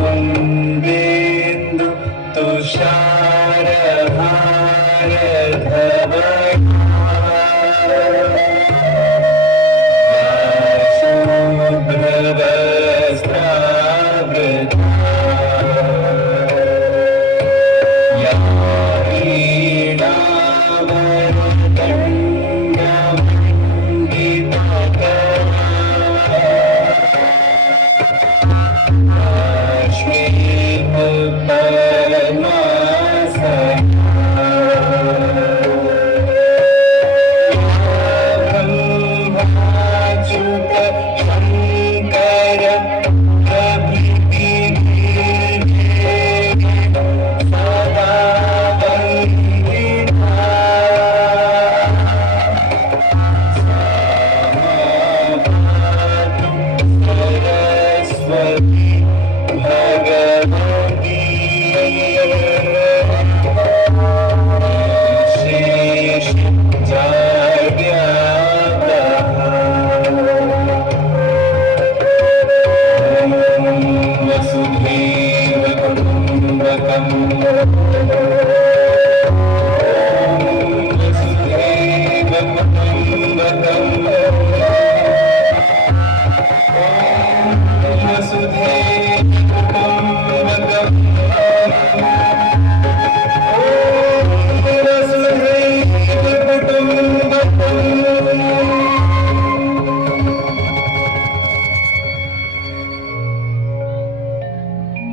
कुन्देन्दु तुषारहार शुभ्रवस्त्रावृता या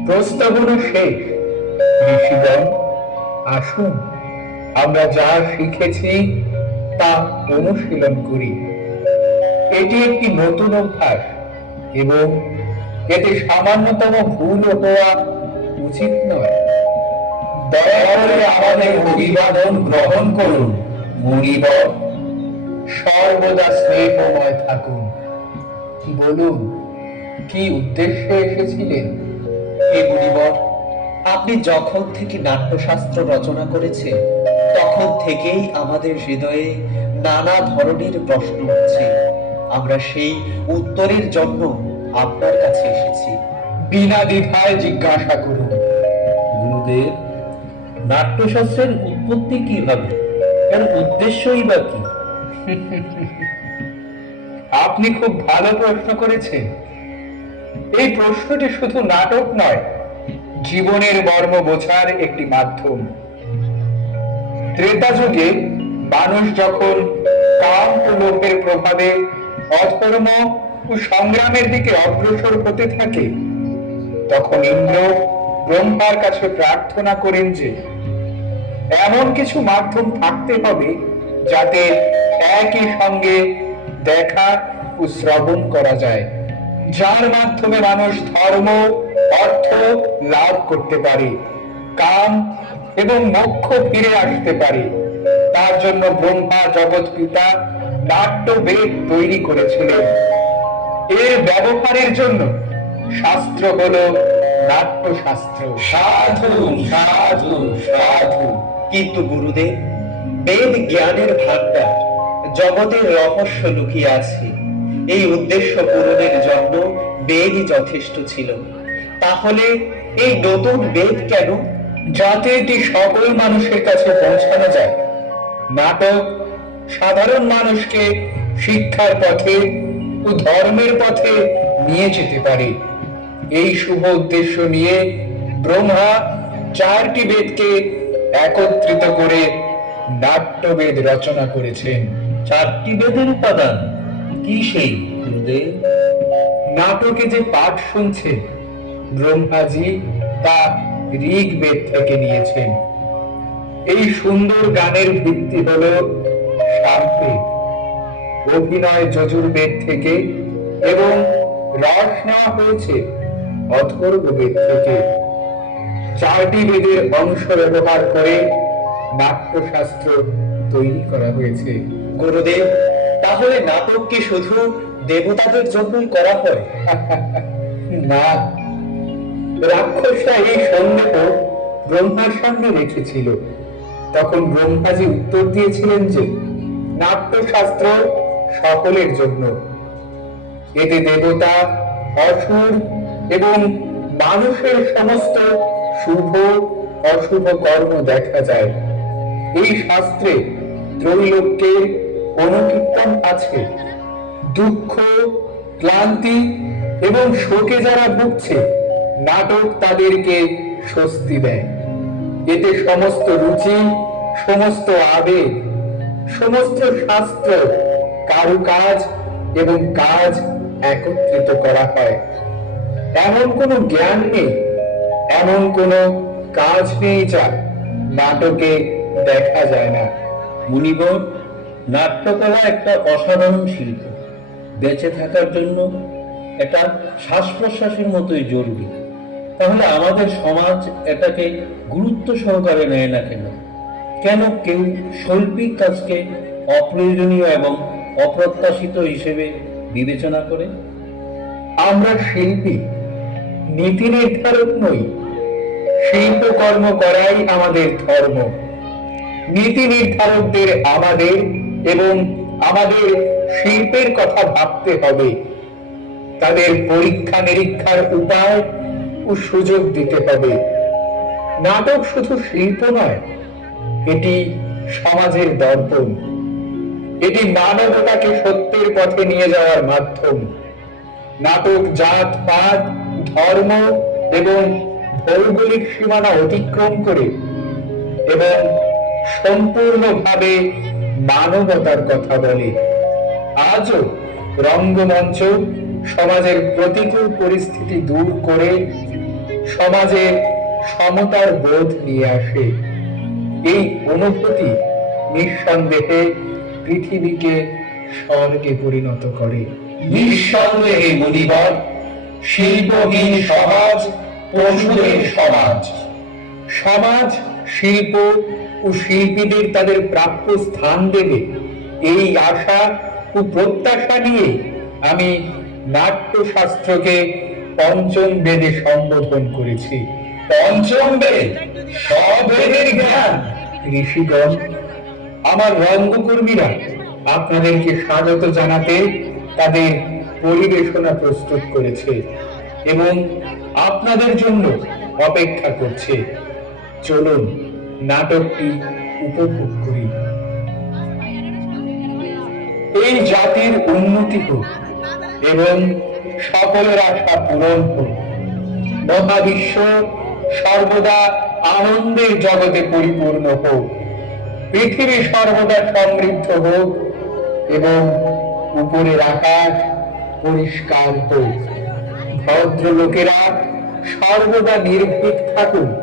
প্রস্তাবনা শেষ। ঋষিগণ, আসুন আমরা যা শিখেছি তা অনুশীলন করি। এটি একটি নতুন অভ্যাস এবং এতে সামান্যতম ভুল হওয়া উচিত নয়। দয়া করে আমাদের অভিবাদন গ্রহণ করুন মুনিবর। সর্বদা স্নেহময় থাকুন। বলুন, কি উদ্দেশ্যে এসেছিলেন? হে মুনিবর, আপনি যখন থেকে নাট্যশাস্ত্র রচনা করেছেন তখন থেকেই আমাদের হৃদয়ে নানা ধরনের প্রশ্ন উঠছে। আমরা সেই উত্তরের জন্য আপনার কাছে এসেছি। বিনা দ্বিধায় জিজ্ঞাসা করুন। গুরুদেব, নাট্যশাস্ত্রের উৎপত্তি কিভাবে, এর উদ্দেশ্যই বা কি? আপনি খুব ভালো প্রশ্ন করেছেন। এই প্রশ্নটি শুধু নাটক নয়, জীবনের মর্ম বোঝার একটি মাধ্যম। ত্রেতা যুগে মানুষ যখন কাম ও লোভের প্রভাবে অধর্ম ও সংগ্রামের দিকে অগ্রসর হতে থাকে, তখন ইন্দ্র ব্রহ্মার কাছে প্রার্থনা করেন যে এমন কিছু মাধ্যম থাকতে হবে যাতে একই সঙ্গে দেখা ও শ্রবণ করা যায়, যার মাধ্যমে মানুষ ধর্ম, অর্থ লাভ করতে পারে, কাম এবং মোক্ষ ফিরে আসতে পারে। তার জন্য ব্রহ্মা জগৎ পিতা নাট্যবেদ তৈরি করেছিলেন। এর ব্যবহারের জন্য শাস্ত্র হলো নাট্যশাস্ত্র। সাধু সাধু সাধু। কিন্তু গুরুদেব, বেদ জ্ঞানের ভাণ্ডার, জগতের রহস্য লুকিয়ে আছে। এই উদ্দেশ্য পূরণের জন্য বেদই যথেষ্ট ছিল। তাহলে এই নতুন বেদ কেন? যাতে এটি সকল মানুষের কাছে পৌঁছানো যায়। নাটক সাধারণ মানুষকে শিক্ষার পথে ও ধর্মের পথে নিয়ে যেতে পারে। এই শুভ উদ্দেশ্য নিয়ে ব্রহ্মা 4টি বেদকে একত্রিত করে নাট্যবেদ রচনা করেছেন। 4টি বেদের উপাদান কি সেই গুরুদেব? নাটকে যে পাঠ শুনছেন, ব্রহ্মাজি তা ঋগ্বেদ থেকে নিয়েছেন। এই সুন্দর গানের ভিত্তি হলো সামবেদ। অভিনয় যজুর্বেদ থেকে এবং রস নেওয়া হয়েছে অথর্ববেদ থেকে। 4টি বেদের অংশ ব্যবহার করে নাট্যশাস্ত্র তৈরি করা হয়েছে। গুরুদেব, তাহলে নাটক কি শুধু দেবতাদের জন্যই করা হয়? না, রাক্ষসরা এই সন্দেহ ব্রহ্মার সামনে রেখেছিল। তখন ব্রহ্মাজি উত্তর দিয়েছিলেন যে নাট্যশাস্ত্র সকলের জন্য। এতে দেবতা, অসুর ও এবং মানুষের সমস্ত শুভ অশুভ কর্ম দেখা যায়। এই শাস্ত্রে ত্রৈলোক্যের অনুকীর্তন আছে। দুঃখ, ক্লান্তি এবং শোকে যারা ভুগছে, নাটক তাদেরকে স্বস্তি দেয়। এতে সমস্ত রুচি, সমস্ত আবেগ, সমস্ত শাস্ত্র, কারুকাজ এবং কাজ একত্রিত করা হয়। এমন কোনো জ্ঞান নেই, এমন কোনো কাজ নেই যা নাটকে দেখা যায় না। মুনিবর, নাট্যকলা একটা অসাধারণ শিল্প। বেঁচে থাকার জন্য এটা শ্বাস প্রশ্বাসের মতোই জরুরি। তাহলে আমাদের সমাজ এটাকে গুরুত্ব সহকারে নেয় না কেন? কেন কেউ শৈল্পিক কাজকে অপ্রয়োজনীয় এবং অপ্রত্যাশিত হিসেবে বিবেচনা করে? আমরা শিল্পী, নীতি নির্ধারক নই। শিল্পকর্ম করাই আমাদের ধর্ম। নীতি নির্ধারকদের আমাদের এবং আমাদের শিল্পের কথা ভাবতে হবে। তাদের পরীক্ষা নিরীক্ষার উপায় ও সুযোগ দিতে হবে। নাটক শুধু শিল্প নয়, এটি সমাজের দর্পণ। এটি মানবতাকে সত্যের পথে নিয়ে যাওয়ার মাধ্যম। নাটক জাত পাত, ধর্ম এবং ভৌগোলিক সীমানা অতিক্রম করে এবং সম্পূর্ণভাবে মানবতার কথা বলে। আজও রঙ্গমঞ্চ সমাজের প্রতিকূল পরিস্থিতি দূর করে সমাজে সমতার বোধ নিয়ে আসে। এই অনুভূতি নিঃসন্দেহে পৃথিবীকে স্বর্গে পরিণত করে। নিঃসন্দেহে মুনিবর, শিল্পহীন সমাজ পশুদের সমাজ। সমাজ শিল্প ও শিল্পীদের তাদের প্রাপ্য স্থান দেবে, এই আশা ও প্রত্যাশা নিয়ে আমি নাট্যশাস্ত্রকে পঞ্চম বেদে সম্বোধন করেছি। পঞ্চম বেদ, সবেদের জ্ঞান। ঋষিগণ, আমার রঙ্গকর্মীরা আপনাদেরকে স্বাগত জানাতে তাদের পরিবেশনা প্রস্তুত করেছে এবং আপনাদের জন্য অপেক্ষা করছে। চলুন নাটকটি উপভোগ করি। এই জাতির উন্নতি হোক এবং সকলের আশা পূরণ হোক। মহাবিশ্ব সর্বদা আনন্দের জগতে পরিপূর্ণ হোক। পৃথিবী সর্বদা সমৃদ্ধ হোক এবং উপরের আকাশ পরিষ্কার হোক। ভদ্রলোকেরা সর্বদা নির্ভীক থাকুন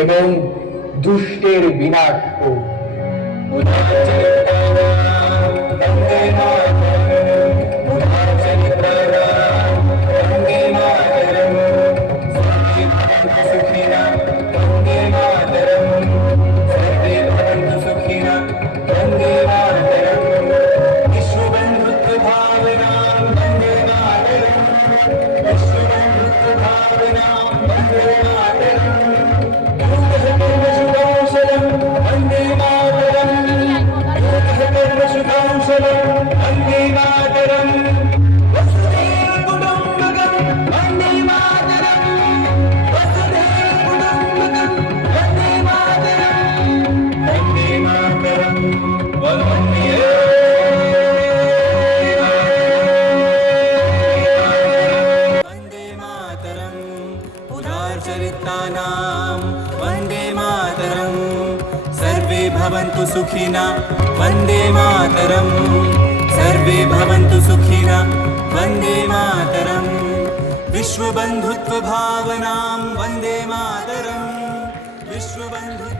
এবং দুষ্টের বিনাশ হোক। वन्दे मातरम् सर्वे भवन्तु सुखिनः वन्दे मातरम् सर्वे भवन्तु सुखिनः वन्दे मातरम् विश्वबन्धुत्व भावनां वन्दे मातरम् विश्वबन्धु